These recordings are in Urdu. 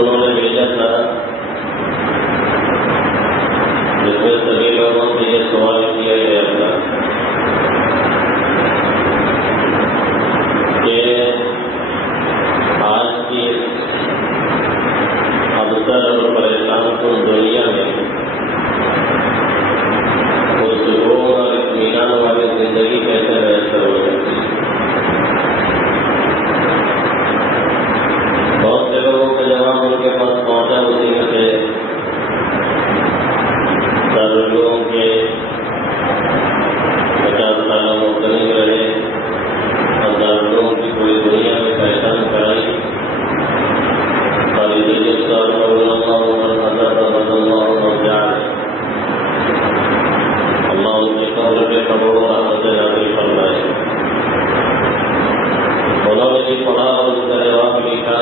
انہوں نے بھیجا تھا، جس میں سبھی لوگوں سے یہ سوال کیا گیا تھا کہ آج کی ابتر اور پریشان کن دنیا میں سکون اور اطمینان والی زندگی کیسے میسر ہو سکتی ہے۔ بہت سے لوگوں کا جواب ان کے پاس پہنچا اسی میں سے دارالعلوم کے 50 سالہ مختلف رہے اور دارالعلوم کی پوری دنیا میں پہچان کرائی، اور اسی سال اللہ ان کے قبر کے کروڑوں رحمت نازل فرمائے۔ انہوں نے بھی پڑھا اور اس کا جواب لکھا۔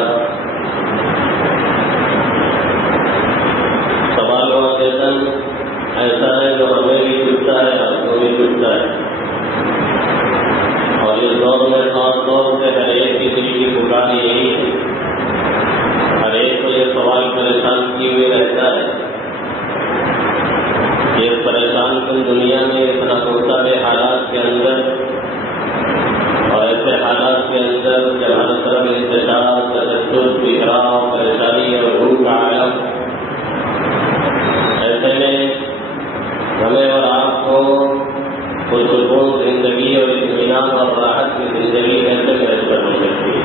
سوال و چیتن ایسا ہے جو ہمیں بھی چھوٹتا ہے، آپ کو بھی چھوٹتا ہے، اور اس دور میں خاص طور سے ہر ایک کی دل کی پکار یہی ہے، ہر ایک کو یہ سوال پریشان کیے ہوئے رہتا ہے کہ اس پریشان کن دنیا میں اتنا مختلف حالات کے اندر، اور ایسے حالات کے اندر جب ہر طرف انتشار، تشدد، بکھراؤ، پریشانی اور بھوک کا عالم، ایسے میں ہمیں اور آپ کو پرسکون زندگی اور اطمینان اور راحت کی زندگی کیسے میسر ہو سکتی ہے؟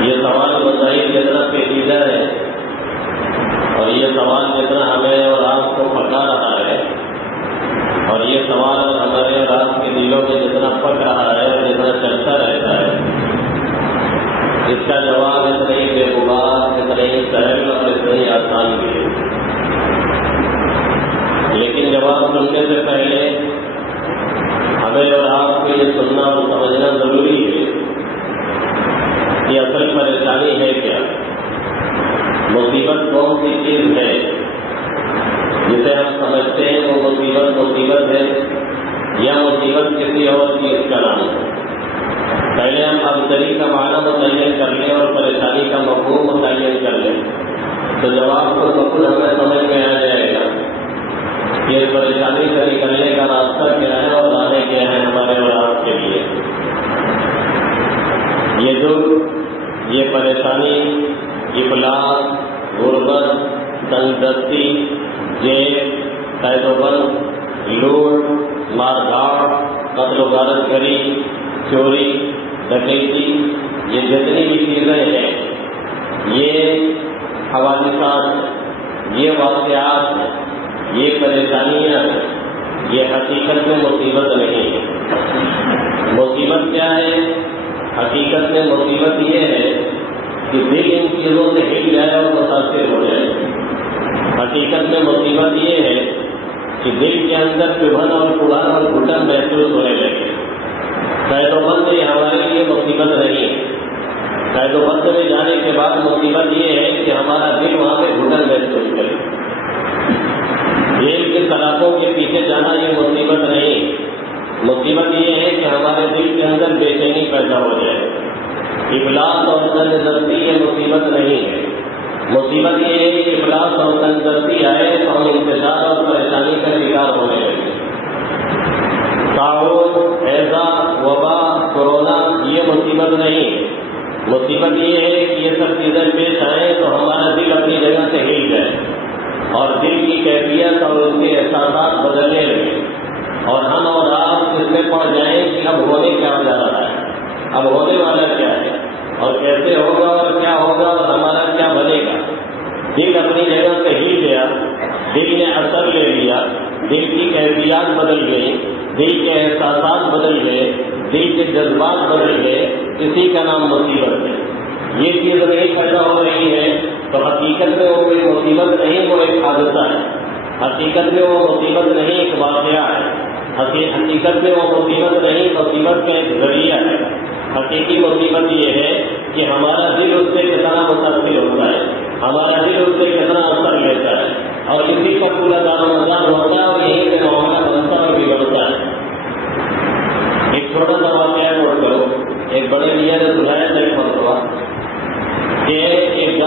یہ سوال مسائل جتنا پیچیدہ ہے اور یہ سوال جتنا ہمیں اور آپ کو پکا رہا ہے، اور یہ سوال ہمارے اور آپ کے دلوں میں جتنا پک رہا ہے اور جتنا چلتا رہتا ہے، اس کا جواب اتنا ہی بے غبار، اتنا ہی سہل اور اتنا ہی آسان بھی ہے۔ لیکن جواب سننے سے پہلے ہمیں اور آپ کو یہ سننا اور سمجھنا ضروری ہے کہ اصل پریشانی ہے کیا، مصیبت کون سی چیز ہے جسے ہم سمجھتے ہیں وہ مصیبت ہے، یا مصیبت کسی اور چیز کا نام ہے۔ پہلے ہم ابتری کا معنی متعین کر لیں اور پریشانی کا مفہوم متعین کر لیں تو جواب کو خود ہمیں سمجھ میں آ جائے گا کہ اس پریشانی سے نکلنے کا راستہ کیا ہے اور راہیں کیا ہیں ہمارے اور آپ کے لیے۔ یہ دکھ، یہ پریشانی، افلاس، غربت، تنگ دستی، جیل، قید و بند، لوٹ، مار دھاڑ، قتل و غارت گری، چوری، ڈکیتی، یہ جتنی بھی چیزیں ہیں، یہ حوادثات، یہ واقعات، یہ پریشانیاں، یہ حقیقت میں مصیبت نہیں ہے۔ مصیبت کیا ہے؟ حقیقت میں مصیبت یہ ہے کہ دل ان چیزوں سے ہل جائے اور متاثر ہو جائے۔ حقیقت میں مصیبت یہ ہے کہ دل کے اندر چبھن اور کڑھن اور گھٹن محسوس ہونے لگے۔ قید و بند یہ ہمارے لیے مصیبت نہیں ہے۔ قید و بند میں جانے کے بعد مصیبت یہ ہے کہ ہمارا دل وہاں پہ گھٹن محسوس کرے۔ جیل کے سلاخوں کے پیچھے جانا یہ مصیبت نہیں، مصیبت یہ ہے کہ ہمارے دل کے اندر بے چینی پیدا ہو جائے۔ افلاس اور تنگ دستی یہ مصیبت نہیں ہے، مصیبت یہ ہے کہ افلاس اور تنگ دستی آئے تو ہم انتشار اور پریشانی کا شکار ہونے لگے۔ تعاون، ہیضہ، وبا، کورونا یہ مصیبت نہیں ہے، مصیبت یہ ہے کہ یہ سب چیزیں پیش آئیں تو ہمارا دل اپنی جگہ سے ہل جائے اور دل کی کیفیت اور ان کے احساسات بدلنے لگے، اور ہم اور آپ اس میں پڑ جائیں کہ اب ہونے کیا جا رہا ہے، اب ہونے والا کیا ہے اور کیسے ہوگا اور کیا ہوگا اور ہمارا کیا بنے گا۔ دل اپنی جگہ سے ہل گیا، دل نے اثر لے لیا، دل کی کیفیات بدل گئی، دل کے احساسات بدل گئے، دل کے جذبات بدل گئے، اسی کا نام مصیبت ہے۔ یہ چیز نہیں پیدا ہو رہی ہے تو حقیقت میں وہ کوئی مصیبت نہیں، وہ ایک حادثہ ہے۔ حقیقت میں وہ مصیبت نہیں، ایک واقعہ ہے۔ حقیقت میں وہ مصیبت نہیں، مصیبت کا ایک ذریعہ ہے۔ حقیقی مصیبت یہ ہے کہ ہمارا دل اس سے کتنا متاثر ہوتا ہے، ہمارا دل اس سے کتنا اثر لیتا ہے، اور اسی کا پورا دار و مدار ہوتا ہے اور یہیں سے معاملہ بنتا اور بگڑتا ہے۔ ایک چھوٹا سا واقعہ نوٹ کرو۔ ایک بڑے میاں نے سنایا تھا ایک مرتبہ کہ ایک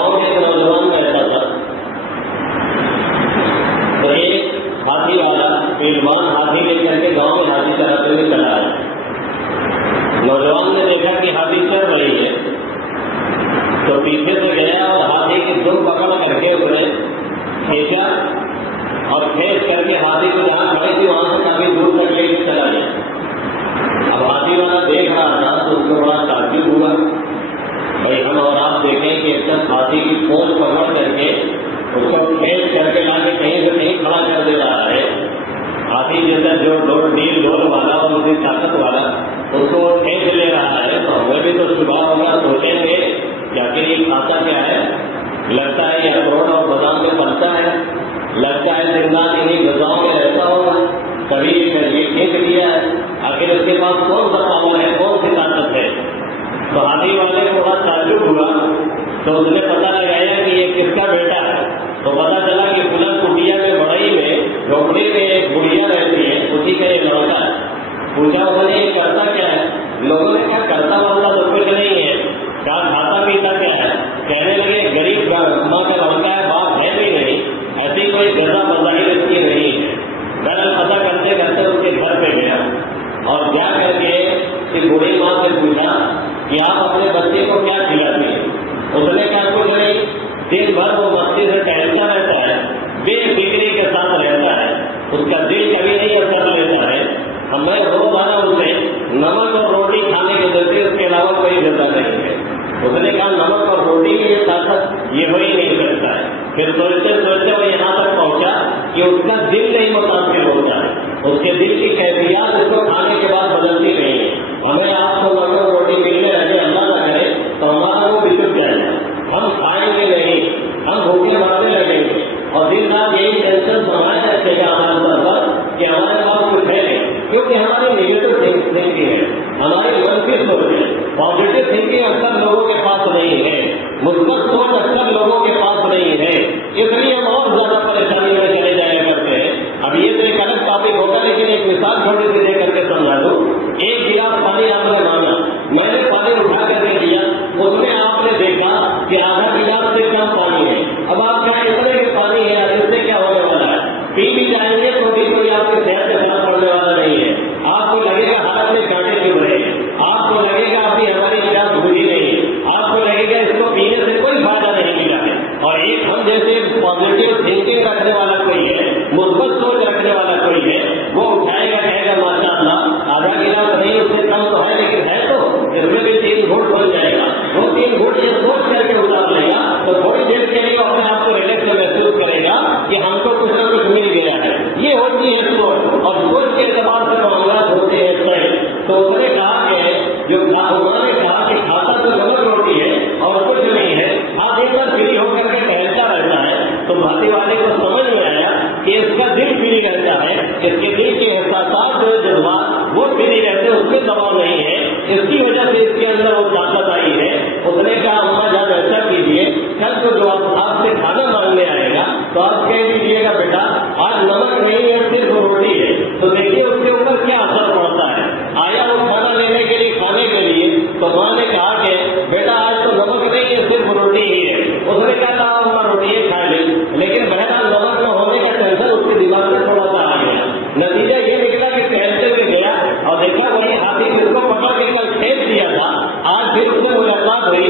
تو پیچھے سے گیا اور ہاتھی کی دم پکڑ کر کے اس نے کھینچا اور کھینچ کر کے ہاتھی کو جہاں کھڑی تھی وہاں سے کافی دور تک لے کے چلا گیا. اب ہاتھی والا دیکھ رہا تھا تو اس کو بڑا تعجب ہوا. بھائی ہم اور آپ دیکھیں کہ ایک دم ہاتھی کی پونچھ پکڑ کر کے اس کو کھینچ کر کے لا کے کہیں سے کہیں کھڑا کر دے رہا ہے. ہاتھی جیسا جو ڈول والا اور اس کی طاقت والا اس کو کھینچ لے رہا ہے تو ہمیں بھی تو صبح ہوگا سوچیں گے کہ آخر یہ کھاتا کیا ہے. لگتا ہے یہ اخروٹ اور بادام میں پلتا ہے, لگتا ہے زندان انہیں غذاؤں میں رہتا ہوگا, کبھی یہ کھینچ لیا ہے. آخر اس کے پاس کون سا پاور ہے, کون سی طاقت ہے. تو ہاتھی والے کو بڑا تعجب ہوا تو اس نے پتہ لگایا کہ یہ کس کا بیٹا ہے. تو پتا چلا کہ فلاں کٹیا میں بڑئی میں جھوپڑی میں ایک بڑھیا رہتی ہے, اسی کا یہ لڑکا ہے. پوچھا انہوں نے یہ کرتا کیا ہے. لوگوں نے کہا کرتا ورتا تو کچھ نہیں ہے, کہا کھاتا پیتا کیا ہے. کہنے لگے غریب ماں کا لڑکا ہے, باپ ہے بھی نہیں, ایسی کوئی غذا بظاہر اس کی نہیں ہے. بہرحال پتہ کرتے کرتے اس کے گھر پہ گیا اور جا کر کے اس بوڑھی ماں سے پوچھا کہ آپ اپنے بچے کو کیا کھلاتی ہیں. اس نے کہا کچھ نہیں, دن بھر وہ مستی سے ٹہلتا رہتا ہے, بے فکری کے ساتھ رہتا ہے, اس کا دل کبھی نہیں اثر لیتا ہے. ہمیں روزانہ اسے نمک اور روٹی کھانے کے دیتے, اس کے علاوہ کوئی غذا نہیں ہے. اس نے کہا نمک اور روٹی کی یہ طاقت یہ ہو ہی نہیں سکتا ہے. پھر سوچتے سوچتے وہ یہاں تک پہنچا کہ اس کا دل نہیں متاثر ہوتا ہے, اس کے دل کی کیفیات اس کو کھانے کے بعد بدلتی نہیں ہے. ہمیں آپ کو نمک اور روٹی ملنے لگے, اللہ نہ کرے تو ہمارا وہ بچڑ جائے گا, ہم کھائیں گے نہیں, ہم بھوکے مرنے لگیں گے اور دن رات یہی ٹینشن بنائے رکھے گا ہمارے اوپر کہ ہمارے پاس کچھ ہے نہیں. کیونکہ ہماری نگیٹو تھنکنگ ہے, ہماری منفی سوچ ہے. پازیٹو تھنکنگ اکثر لوگوں کے پاس نہیں ہے, مثبت سوچ اکثر لوگوں کے پاس نہیں ہے. اس لیے ہم اور زیادہ پریشانی میں چلے جایا کرتے ہیں. اب یہ تو ایک الگ ٹاپک ہوگا, لیکن ایک مثال چھوٹی سی دے کر کے سمجھا دوں. ایک گلاس پانی آپ نے مانگا, میں نے پانی اٹھا کر کے دیا, اس میں آپ نے دیکھا کہ آدھا گلاس سے کم پانی ہے. اب آپ کیا اتنے کے پانی ہے, اس سے کیا ہونے والا ہے. پی بھی جائیں گے تو بھی کوئی آپ کی صحت سے فرق پڑنے والا نہیں ہے. آپ کو لگے گا حالت میں کانٹے کیوں رہے, آپ کو لگے گا ابھی ہماری پیاس بھولی نہیں, آپ کو لگے گا اس کو پینے سے کوئی فائدہ نہیں ملا ہے. اور ایک ہم جیسے پازیٹیو تھنکنگ رکھنے والا کوئی ہے, مثبت سوچ رکھنے والا کوئی ہے, وہ اٹھائے گا کہے گا ماشاء اللہ آدھا گلاس نہیں, اس سے کم تو ہے لیکن ہے تو اس میں بھی 3 گھونٹ بن جائے گا. وہ 3 گھونٹ یہ سوچ کر کے اتار لے گا تو تھوڑی دیر کے لیے اپنے آپ کو ریلیکس محسوس کرے گا کہ ہم کو کچھ نہ کچھ مل گیا ہے. یہ ہوتی ہے سوچ, اور سوچ کے اعتبار سے معاملات ہوتے ہیں صحیح. تو اس نے کہا کہ جو انہوں نے کہا کہ کھاتا تو نمک روٹی ہے اور کچھ نہیں ہے, ہاتھ ایک بار فری ہو کر کے ٹہلتا رہتا ہے. تو بھاتی والے کو سمجھ میں آیا کہ اس کا دل فری رہتا ہے, اس کے دل کے احساسات جو جذبات وہ فری رہتے, اس میں دباؤ نہیں ہے, اس کی وجہ سے اس کے اندر وہ طاقت آئی ہے. اس نے کہا اماں جان ایسا کیجیے, کل کو جو آپ سے کھانا مانگنے آئے گا تو آپ کہہ دیجیے گا بیٹا آج نمک نہیں ہے, صرف روٹی ہے. تو دیکھیے اس کے اوپر کیا اثر پڑتا ہے. آیا وہ کھانا لینے کے لیے, کھانے کے لیے, تو ماں نے کہا کہ بیٹا آج تو نمک نہیں ہے, صرف روٹی ہی ہے. اس نے کہا تھا اماں روٹی کھا لی, لیکن بہرحال نمک نہ ہونے کا ٹینشن اس کے دماغ میں تھوڑا سا آ گیا. نتیجہ یہ نکلا کہ ٹہلتے ہوئے گیا اور دیکھا وہی ہاتھی جس کو پکڑ کے کل کھینچ دیا تھا, آج پھر اس سے ملاقات ہوئی.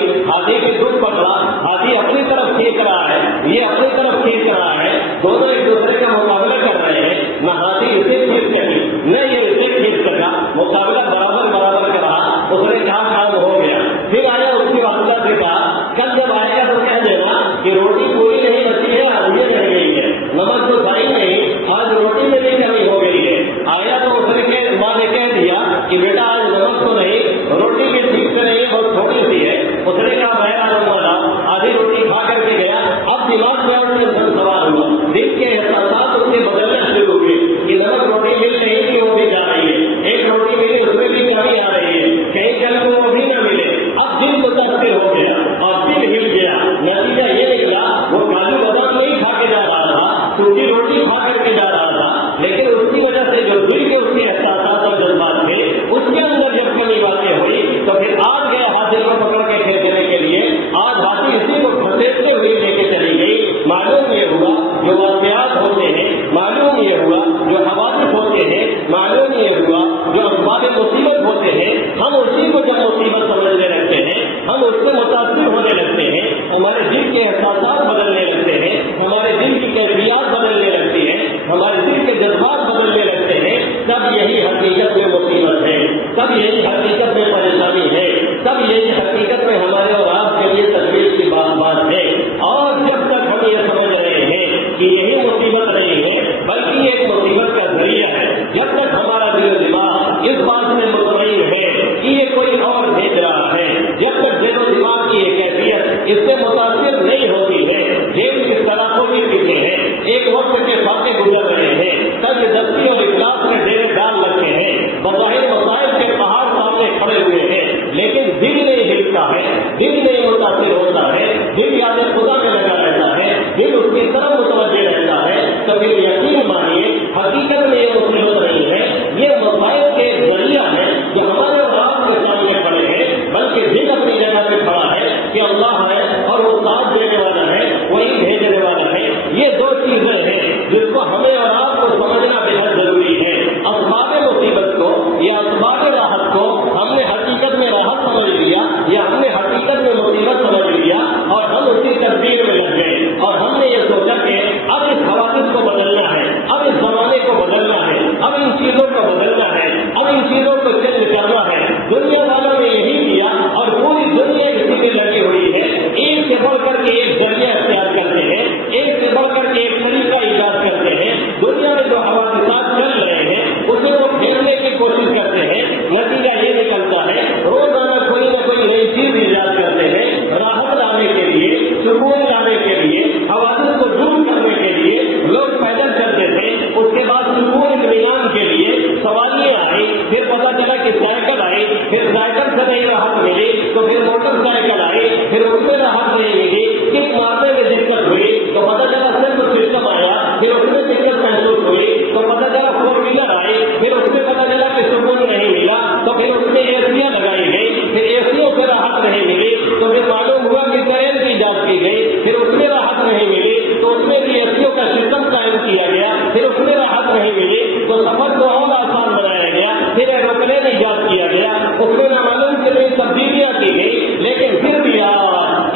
اس سے متاثر نہیں ہوتی ہے. دل اس طرح کے پیچھے ہے. ایک وقت کے فاقے گزر رہے ہیں, تنگ دستی اور اخلاص میں ڈیرے ڈال رکھے ہیں, بظاہر مسائل کے پہاڑ سامنے کھڑے ہوئے ہیں, لیکن دل نہیں ہلتا ہے, دل نہیں متاثر ہوتا ہے, دل یاد خدا میں لگا رہتا ہے, دل اس کی طرف متوجہ رہتا ہے. تو پھر یقین مانیے حقیقت میں یہ مصیبت نہیں ہے, یہ مسائل کے ذریعہ ہے جو ہمارے اور آپ کے سامنے کھڑے ہیں, بلکہ دل اپنی جگہ پہ کھڑا ہے کہ اللہ ہے اور وہ ساتھ دینے والا ہے, وہی بھیجنے والا ہے. یہ دو چیزیں ہیں جس کو ہمیں اور آپ کو سمجھنا بہت ضروری ہے. اسباب مصیبت کو یا اسباب راحت کو ہم نے حقیقت میں راحت سمجھ لیا یا ہم نے حقیقت میں مصیبت سمجھ لیا اور ہم اسی تدبیر میں لگ گئے, اور ہم نے یہ سوچا کہ اب اس حوادث کو بدلنا ہے, اب اس زمانے کو بدلنا ہے, اب ان چیزوں کو بدلنا ہے, اب ان چیزوں کو چینج کرنا ہے. دنیا والوں نے یہی کیا اور پوری دنیا اسی میں لگی ہوئی ہے. ایک سے بڑھ کر کے ایک ذریعہ اختیار کرتے ہیں, ایک سے بڑھ کر کے ایک طریقہ ایجاد کرتے ہیں. دنیا میں جو حوادثات چل رہے ہیں اسے وہ پھیرنے کی کوشش کرتے ہیں. نتیجہ یہ نکلتا ہے روزانہ کوئی نہ کوئی نئی چیز ایجاد کرتے ہیں, راحت لانے کے لیے, سکون لانے کے لیے, حوادث کو دور کرنے کے لیے. لوگ پیدل چلتے تھے, اس کے بعد سکون اطمینان کے لیے سواریاں آئی, پھر پتا چلا کہ سائیکل آئی, پھر سائیکل سے نہیں راحت ملی تو پھر موٹر سائیکل آئی, پھر اس میں راحت نہیں ملی, کس مارنے میں دقت ہوئی تو پتا چلا سیلف سسٹم آیا, پھر اس میں دقت محسوس ہوئی تو پتا چلا فور ویلر آئی, پھر اس میں پتا چلا کہ سکون نہیں ملا تو پھر اس میں ایسیاں لگائی گئی, پھر ایسیوں سے راحت نہیں ملی تو پھر معلوم ہوا کہ ٹرین کی ایجاد کی گئی, پھر اس میں راحت نہیں ملی تو اس میں بھی ایسیوں کا سسٹم قائم کیا گیا, پھر اس میں راحت نہیں ملی تو سفر کو اور آسان بنایا گیا, پھر ایروپلین ایجاد کیا گیا, اس میں نامعلوم کتنی تبدیلیاں کی گئی. لیکن پھر بھی یار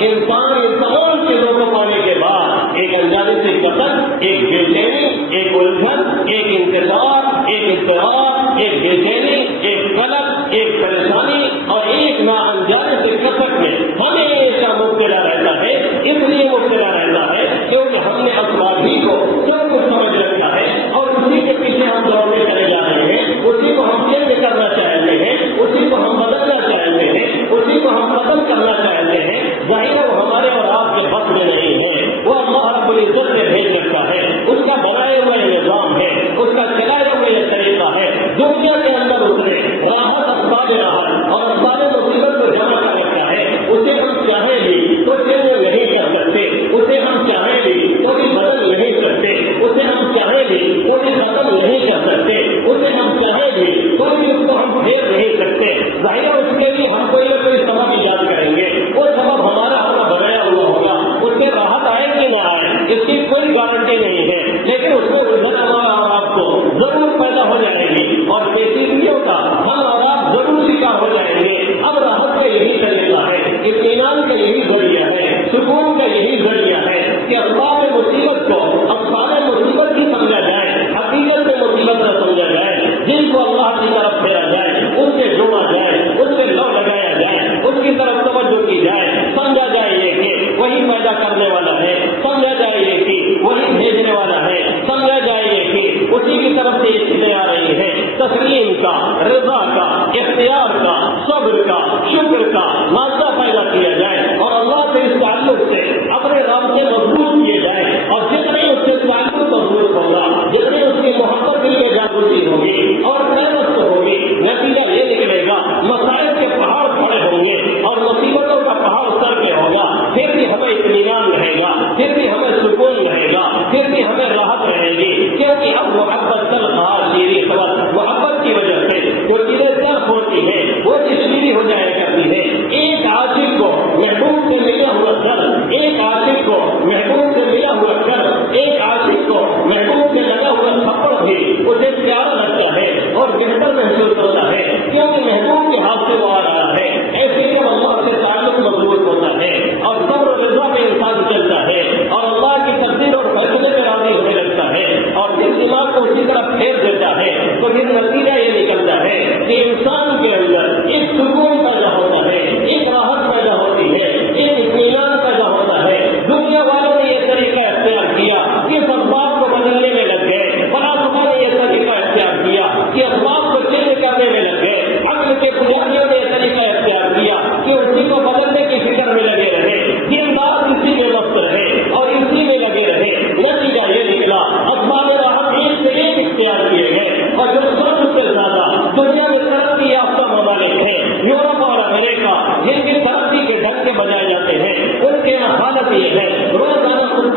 انسان ان تمام چیزوں کو پانے کے بعد ایک انجانی سے کثرت, ایک بے چینی, ایک الجھن, ایک انتظار, ایک اضطراب, ایک بے چینی, ایک قلق, ایک پریشانی اور ایک نا انجانے سے کثرت میں ہمیشہ مبتلا رہتا ہے. اس لیے مبتلا رہتا ہے کیونکہ ہم نے اسبابی کو سب کچھ سمجھ رکھا ہے اور اسی کے پیچھے ہم دوڑتے چلے جا رہے ہیں, اسی کو ہم چینج کرنا چاہتے ہیں, اسی کو ہم بدلنا چاہتے ہیں, اسی کو ہم ختم کرنا چاہتے ہیں. ظاہر وہ ہمارے اور آپ کے بس میں نہیں ہے, وہ اللہ رب العزت نے بھیج رکھا ہے, اس کا بنائے ہوا یہ نظام ہے, اس کا چلائے ہوا یہ طریقہ ہے. دنیا کے اندر اس نے راحت, اسباب راحت اور اسباب مصیبت کو جمع کر رکھا ہے. اسے ہم چاہیں بھی تو چینج نہیں کر سکتے, اسے ہم چاہیں بھی تو بھی بدل نہیں سکتے, اسے ہم چاہیں بھی تو بھی ختم نہیں کر سکتے, اسے ہم چاہیں بھی تو بھی اس کو ہم پھیر نہیں سکتے. ظاہر اس کے لیے ہم کوئی نہ کوئی سبب ایجاد کریں گے, وہ سبب ہمارا اپنا بنایا ہوا ہوگا, اس سے راحت آئے کہ نہ آئے اس کی کوئی گارنٹی نہیں ہے, لیکن اس میں الجھن اور آپ کو ضرور پیدا ہو جائے گی اور پیچیدگیوں کا ہم اور آپ ضرور شکار ہو جائیں گے. اب راحت کا یہی طریقہ ہے, اطمینان کا یہی ذریعہ ہے, سکون کا یہی ذریعہ ہے کہ اسباب مصیبت کو اسباب مصیبت ہی سمجھا جائے, حقیقت میں مصیبت نہ سمجھا جائے. جن کو اللہ کی طرف پھیرا جائے, اس سے جوڑا جائے, اس سے لو لگایا جائے, اس کی طرف توجہ کی جائے, سمجھا جائے یہ کہ وہی پیدا کرنے والا ہے, سمجھا جائے یہ کہ وہی بھیجنے والا ہے, سمجھا جائے یہ کہ اسی کی طرف سے یہ چیزیں آ رہی ہیں. تسلیم کا, رضا کا, اختیار کا, صبر کا, شکر کا مادہ پیدا کیا جائے اور اللہ سے اس تعلق سے اپنے رابطے مضبوط کیے جائیں, اور جتنے اس سے تعلق مضبوط ہوگا, جتنے اس کی محبت دل میں جاگرتی ہوگی اور محنت ہوگی, نتیجہ یہ نکلے گا مسائل کے پہاڑ کھڑے ہوں گے اور مصیبتوں کا پہاڑ سر کے ہوگا. پھر بھی ہمیں اطمینان رہے گا, پھر بھی ہمیں سکون رہے گا, پھر بھی ہمیں راحت رہے گی, کیونکہ اب محبت تلخا شیریں خبر, محبت کی وجہ سے جو چیزیں تلخ ہوتی ہیں وہ چیز شیریں ہو جایا کرتی ہے. ایک عاشق کو محبوب سے ملا ہوا درد, ایک عاشق کو محبوب سے ملا ہوا درد, ایک عاشق کو محبوب سے لگا ہوا تھپڑ بھی اسے پیارا لگتا ہے اور بہتر محسوس ہوتا ہے, کیونکہ محبوب کے ہاتھ سے وہ آ رہا ہے. ایسے جب اللہ سے تعلق مضبوط ہوتا ہے اور صبر و رضا میں انسان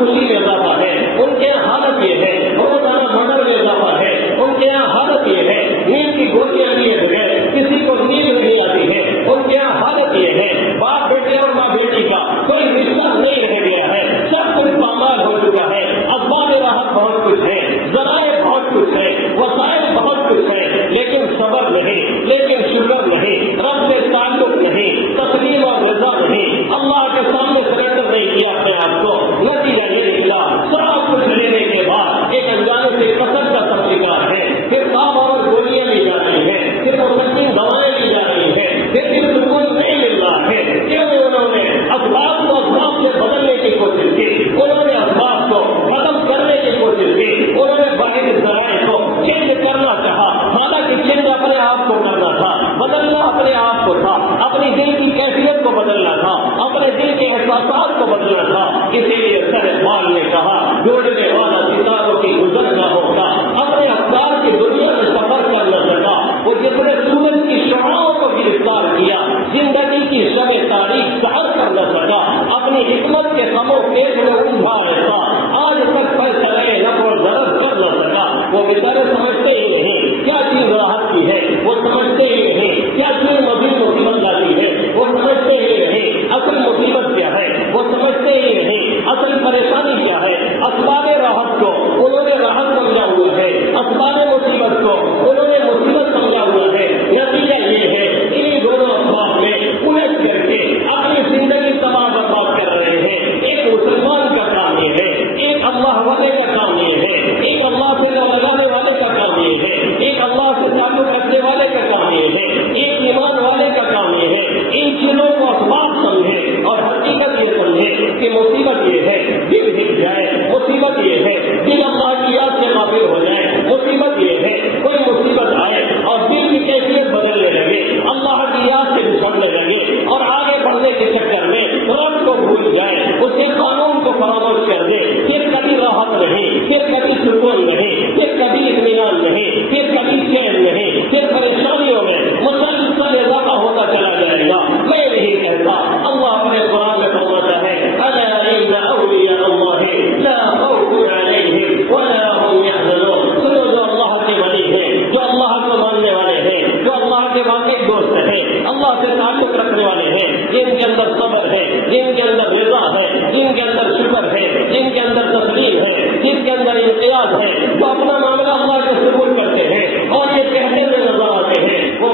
خوشی میں اضافہ ہے، ان کے یہاں حالت یہ ہے، روزانہ مرڈر میں اضافہ ہے، ان کے یہاں حالت یہ ہے، نیند کی گولیاں لیے بغیر کسی کو نیند نہیں آتی ہے، ان کے یہاں حالت یہ ہے، باپ بیٹے اور ماں بیٹی کا کوئی رشتہ نہیں رہ گیا ہے، سب کچھ پامال ہو چکا ہے، اسباب راحت بہت کچھ ہے، ذرائع بہت کچھ ہے، وسائل بہت کچھ ہے، لیکن صبر نہیں، لیکن شکر نہیں، رب سے تعلق نہیں، تسلیم اور رضا نہیں، اللہ کے سامنے سرنڈر نہیں کیا اپنے آپ کو، نتیجہ یہ نکلا سب کچھ لینے کے بعد ایک انجانے سے قتل کا شکار ہے، پھر کام اور گولیاں لی جا رہی ہیں، پھر مسکن دوائیں لی جا رہی ہیں، پھر سکون نہیں مل رہا ہے، کیونکہ انہوں نے اسباب کو اسباب سے بدلنے کی کوشش کی، انہوں نے اسباب کو ختم کرنے کی کوشش کی، انہوں نے باہر ذرائع کو چینج کرنا چاہا، حالانکہ چینج اپنے آپ کو کرنا تھا، بدلنا اپنے آپ کو تھا، اپنی دل کی کیفیت کو بدلنا تھا، اپنے دل کے احساسات کو بدلنا تھا، اسی لیے سر اقبال نے کہا جوڑنے والا ستاروں کی گزرنا ہوگا، اپنے افکار کی دنیا میں سفر کر نہ سکا، وہ جس نے سورج کی شعاعوں کو گرفتار کیا، زندگی کی شب تاریخ سحر کر نہ سکا، اپنی حکمت کے غم و پیش میں الجھا رہتا، آج تک فیصلے نفع و ضرر کر نہ سکا، وہ بیچارے سمجھتے ہی نہیں کیا چیز راحت کی ہے، وہ سمجھتے ہی نہیں کیا چیز مزید مصیبت لاتی ہے، وہ سمجھتے ہی نہیں اصل مصیبت کیا ہے، وہ سمجھتے ہی نہیں اصل پریشانی کیا ہے، اسباب راحت کو انہوں نے راحت سمجھا ہوا ہے، اسباب مصیبت کو انہوں نے مصیبت سمجھا ہوا ہے، نتیجہ یہ ہے انہیں دونوں اسباب میں الجھ کر کے اپنی زندگی تباہ برباد کر رہے ہیں۔ ایک مسلمان کا کام یہ ہے، ایک اللہ والے کا کام یہ ہے، ایک اللہ سے لگانے والے کا کام یہ ہے، ایک اللہ سے تعلق رکھنے والے کا کام یہ ہے، ایک ایمان والے کا کام یہ ہے، ان چیزوں کو اسباب سمجھے اور حقیقت یہ سمجھے کہ مصیبت یہ ہے دل ہل جائے، مصیبت یہ ہے دل اللہ کی یاد سے غافل ہو جائے، مصیبت یہ ہے کوئی مصیبت آئے اور دل کی کیفیت بدلنے لگے، اللہ کی یاد سے بچھڑنے لگے اور آگے بڑھنے کے چکر میں رب کو بھول جائے، اس کے قانون کو فراموش کر دے، پھر کبھی راحت نہیں، پھر کبھی سکون نہیں، پھر کبھی اطمینان نہیں، پھر کبھی چین نہیں، پھر پریشانیوں میں مسلسل اضافہ ہوتا چلا جائے گا۔ میں نہیں کہتا، اللہ اپنے قرآن میں فرماتا ہے الا ان اولیاء اللہ لا خوف علیہم ولا هم يحزنون، سنو جو اللہ کے ولی ہیں، جو اللہ کو ماننے والے ہیں، جو اللہ کے واقعی دوست ہیں، اللہ سے تعلق رکھنے والے ہیں، جن کے اندر صبر ہے، جن کے اندر رضا ہے، جن کے اندر شکر ہے، جن کے اندر تسلیم ہے، جن کے اندر انقیاد ہے، جو اپنا معاملہ اللہ کے قبول کرتے ہیں اور یہ کہتے ہوئے نظر آتے ہیں وہ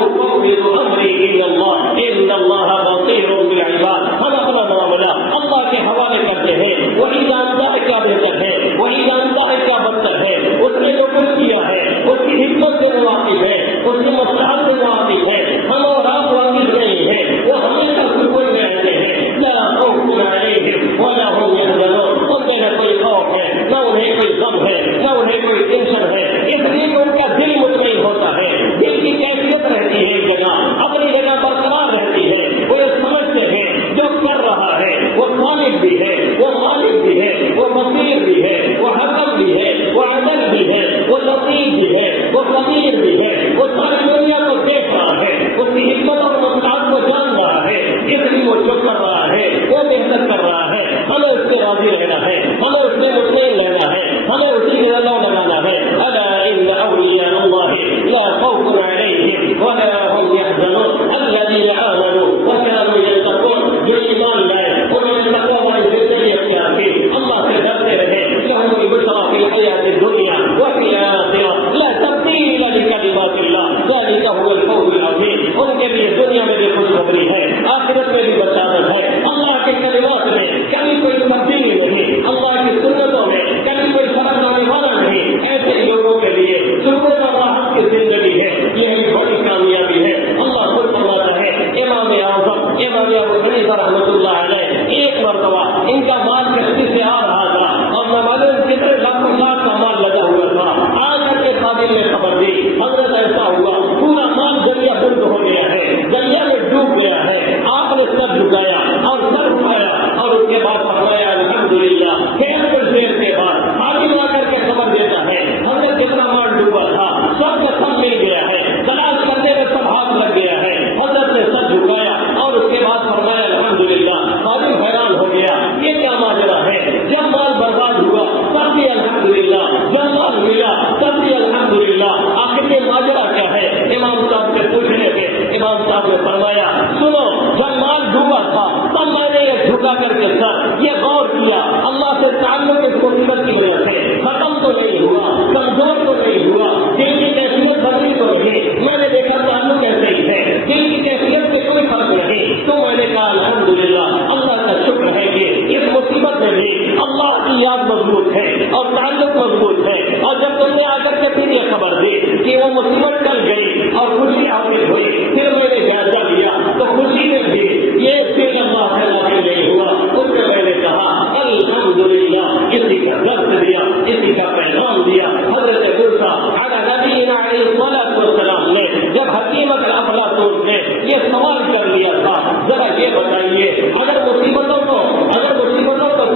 امری الی اللہ ان اللہ بصیر بالعباد، ہم اپنا معاملہ اللہ کے حوالے کرتے ہیں، وہی جانتا ہے کیا بہتر ہے، وہی جانتا ہے کیا بدتر ہے، اس نے جو کچھ کیا ہے اس کی حکمت سے واقف ہے، اس کی مصلحت سے واقف ہے، ہم اور آپ واقف نہیں ہیں، وہ ہمیشہ سکون میں رہتے ہیں، لا خوف علیہم ولا هم يحزنون، ان میں نہ کوئی خوف ہے، نہ انہیں کوئی غم ہے، نہ انہیں کوئی ٹینشن ہے، اس لیے ان کا دل مطمئن ہوتا ہے، دل کی کیفیت رہتی ہے ایک جگہ، اپنی جگہ برقرار رہتی ہے، وہ یہ سمجھتے ہیں جو کر رہا ہے وہ خالق بھی ہے، وہ مالک بھی ہے، وہ بصیر بھی ہے، وہ حکم بھی ہے، وہ عدل بھی ہے، وہ لطیف بھی ہے، وہ خبیر بھی ہے، وہ ساری دنیا کو دیکھ رہا ہے، اس کی حکمت اور مصلحت کو جان رہا ہے، اس لیے وہ جو کر رہا ہے وہ بہتر کر رہا ہے، ہمیں اس سے راضی رہنا ہے، ہمیں اس سے مطمئن رہنا ہے، ہمیں اسی کی رضا لگانا ہے۔ الا ان اولیاء اللہ لا خوف علیہم ولا هم يحزنون الذین آمنوا وكانوا يتقون، جو ایمان لائے انہوں نے تقوی والی زندگی اختیار کی، اللہ سے ڈرتے رہے، لهم البشرى في الحیاۃ الدنیا وفي الآخرہ لا تبدیل لکلمات بنیاد مضبوط ہے اور تعلق مضبوط ہے، اور جب تم نے آ کر کے پھر یہ خبر دی کہ وہ مصیبت ٹل گئی اور خوشی حاصل ہوئی، پھر میں نے جائزہ لیا تو خوشی میں بھی یہ پھر اللہ تعالیٰ سے نہیں ہوا، اس میں میں نے کہا الحمدللہ، اسی کا درس دیا، اسی کا پیغام دیا۔ حضرت موسیٰ علی نبینا علیہ الصلاۃ والسلام نے جب حکیم افلاطون نے یہ سوال کر لیا تھا، ذرا یہ بتائیے اگر مصیبتوں کو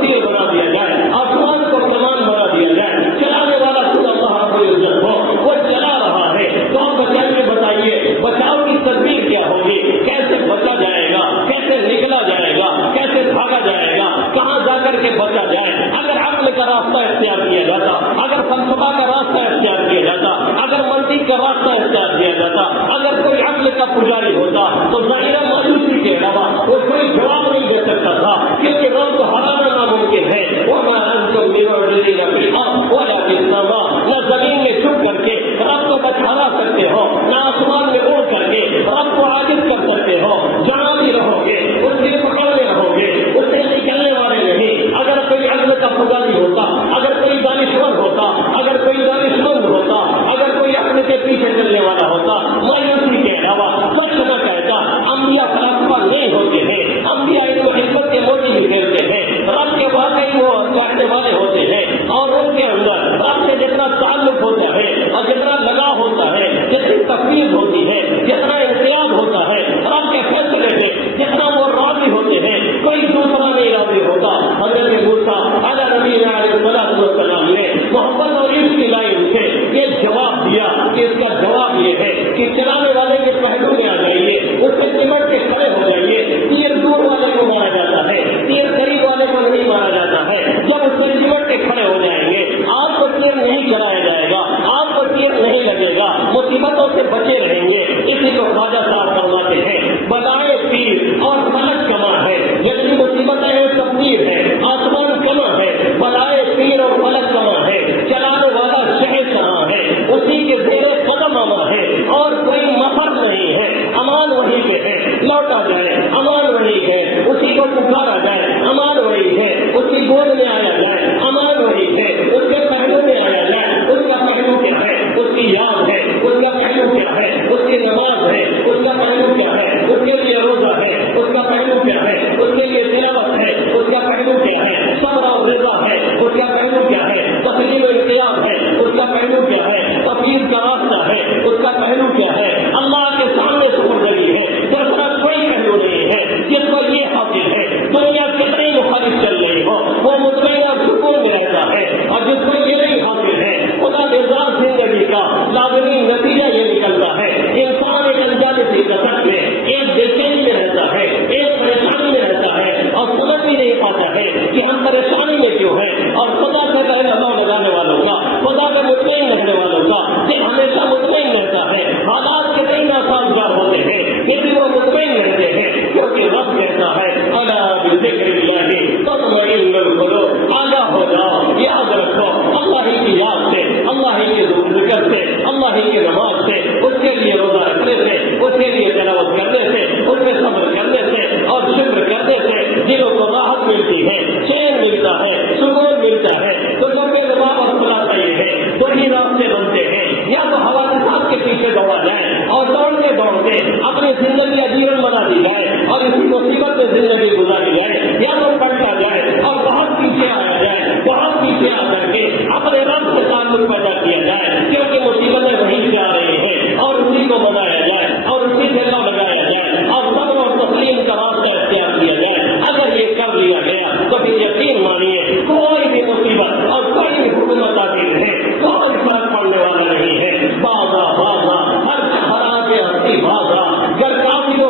تیر بنا دیا جائے، آسمان کو کمان بنا دیا جائے، چلانے والا خود اللہ رب العزت ہو، وہ چلا رہا ہے تو آپ بچائیے، بتائیے بچاؤ کی تدبیر کیا ہوگی، کیسے بچا جائے گا، کیسے نکلا جائے گا، کیسے بھاگا جائے گا، کہاں جا کر کے بچا جائے؟ اگر عقل کا راستہ اختیار کیا جاتا، اگر فلسفہ کا راستہ اختیار کیا جاتا، اگر منطق کا راستہ اختیار کیا جاتا، اگر کوئی عقل کا پجاری ہوتا تو ظاہرہ مایوسی کے علاوہ وہ کوئی جواب نہیں دے سکتا تھا، کیونکہ رب کو ہرانا ناممکن ہے۔ وما انتم بمعجزین فی الارض ولا فی السماء، نہ زمین میں چھپ کر کے رب کو بچا سکتے ہو، نہ آسمان میں اڑ کر کے رب کو عاجز کر سکتے ہو، جہاں بھی رہو گے اس کی پکڑ میں رہو گے، اس سے نکلنے والے نہیں۔ اگر کوئی عقل کا پجاری ہوتا، اگر کوئی دانشور ہوتا، اگر کوئی دانشمند ہوتا، اگر کوئی عقل کے پیچھے چلنے والا ہوتا، مایوسی کے علاوہ سچ نہ کہتا۔ انبیاء فلسفہ نہیں ہوتے ہیں، انبیاء علم و حکمت کے موتی بھی پھیرتے ہیں، رب کے واقعی وہ چاہنے والے ہوتے ہیں، اور ان کے اندر رب سے جتنا تعلق ہوتا ہے اور جتنا لگاؤ ہوتا ہے، جتنی تفویض ہوتی ہے، جتنا انقیاد ہوتا ہے رب کے فیصلے سے، جتنا وہ راضی ہوتے ہیں، کوئی دوسرا نہیں راضی ہوتا۔ حضرت موسیٰ علی نبینا علیہ الصلوۃ والسلام نے محبت اور عشق کی لائن سے یہ جواب دیا کہ اس کا جواب یہ ہے کہ چلانے والے کے پہلو میں آ جائیے، اس سے سمٹ کے کھڑے ہو جائیے۔ تیر دور والے کو مارا جاتا ہے، تیر قریب والے کو نہیں مارا جاتا ہے۔ جب اس سے سمٹ کے کھڑے ہو جائیں گے، آپ کو تیر نہیں چلایا جائے گا، آپ کو تیر نہیں لگے گا، مصیبتوں سے بچے رہیں گے۔ اسی کو خواجہ صاحب فرماتے ہیں بلائے پیر اور فلک کما ہے، جتنی مصیبتیں ہیں سب تیر ہے، آسمان کما ہے، بلائے پیر اور فلک کما ہے، چلانے والا شہنشاہ ہے، اسی کے زیر قدم اما ہے، اور کوئی مفر نہیں ہے، امان وہی پہ ہے، لوٹا جائے امان وہی ہے، اسی کو پکارا جائے امان وہی ہے، اس کی گود میں آیا جائے امان وہی ہے، اس کے پہلو میں آیا جائے، اس کا پہلو کیا ہے، اس کی یاد ہے، اس کا پہلو کیا ہے، اس کی نماز ہے، اس کا پہلو کیا ہے، اس کے لیے روزہ ہے، اس کا پہلو کیا ہے، اس کے لیے تلاوت ہے، اس کا پہلو کیا ہے، صبر اور رضا ہے، اس کا پہلو کیا ہے، تسلیم و انقیاد ہے، اس کا پہلو کیا ہے، تفویض کا راستہ ہے، اس کا پہلو کیا ہے، اللہ کے سامنے سپردگی ہے، دوسرا کوئی پہلو نہیں ہے۔ جس کو یہ حاصل ہے، دنیا کتنی مخالف چل رہی ہو، وہ مطمئن اور سکون میں رہتا ہے، اور جس کو یہ نہیں حاصل ہے، خدا نظام زندگی کا لازمی نتیجہ یہ نکلتا ہے، انسان ایک انجانے سی دشت میں، ایک بےچینی میں رہتا ہے، ایک پریشانی میں رہتا ہے، اور سمجھ بھی نہیں پاتا ہے کہ ہم پریشانی میں کیوں ہیں، اور خدا سے پہلے اللہ لگانے والوں کا، خدا میں مطمئن رہنے والوں کا دل ہمیشہ مطمئن رہتا ہے۔ حالات کتنے ناسازگار ہوتے ہیں پھر بھی وہ مطمئن رہتے ہیں، کیونکہ رب کہتا ہے الا بذکر اللہ تطمئن القلوب، آگاہ ہو جاؤ، یاد رکھو اللہ ہی کی یاد سے، اللہ ہی کے ذکر سے، اللہ ہی کی نماز سے، اس کے لیے روزہ رکھنے سے، اس کے لیے تلاوت کرنے سے، اس پہ صبر کرنے سے اور شکر کرنے سے دلوں کو راحت ملتی ہے، چین ملتا ہے، سکون ملتا ہے۔ تو جب یہ جواب اور خلاصہ یہ ہے، وہی راستے بنتے ہیں، یا تو حوادثات کے پیچھے دوڑا جائے اور دوڑتے دوڑتے اپنی زندگی جیون بنا دی جائے اور اسی مصیبت میں زندگی گزاری جائے، یا تو پلٹا جائے اور بہت پیچھے آیا جائے، بہت پیچھے آ کر کے اپنے رب سے تعلق پیدا کیا جائے، کیونکہ مصیبتیں وہیں سے آ رہی ہیں، اور اسی کو بنایا جائے اور اسی سے نہ لگایا جائے اور صبر اور تسلیم کا راستہ اختیار کیا جائے۔ اگر یہ کر لیا گیا تو پھر یقین مانیے کوئی بھی مصیبت اور کوئی بھی حکومت آتی ہے، کوئی فرق پڑنے والا نہیں ہے۔ بازا بازا ہر ہرا کے ہنسی بازا گر کافی ہو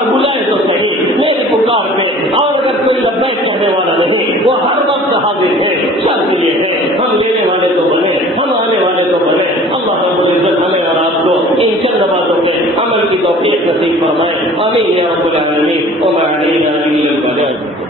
بار بلائے تو صحیح میری پکار پہ، اور اگر کوئی لبیک کہنے والا نہیں وہ ہر وقت حاضر ہے، شرط یہ ہے ہم لینے والے تو بنے، ہم آنے والے تو بنے۔ اللہ رب العزت ہمیں اور آپ کو ان چند باتوں پہ عمل کی توفیق نصیب فرمائے، آمین یا رب العالمین۔ وما علینا الا البلاغ۔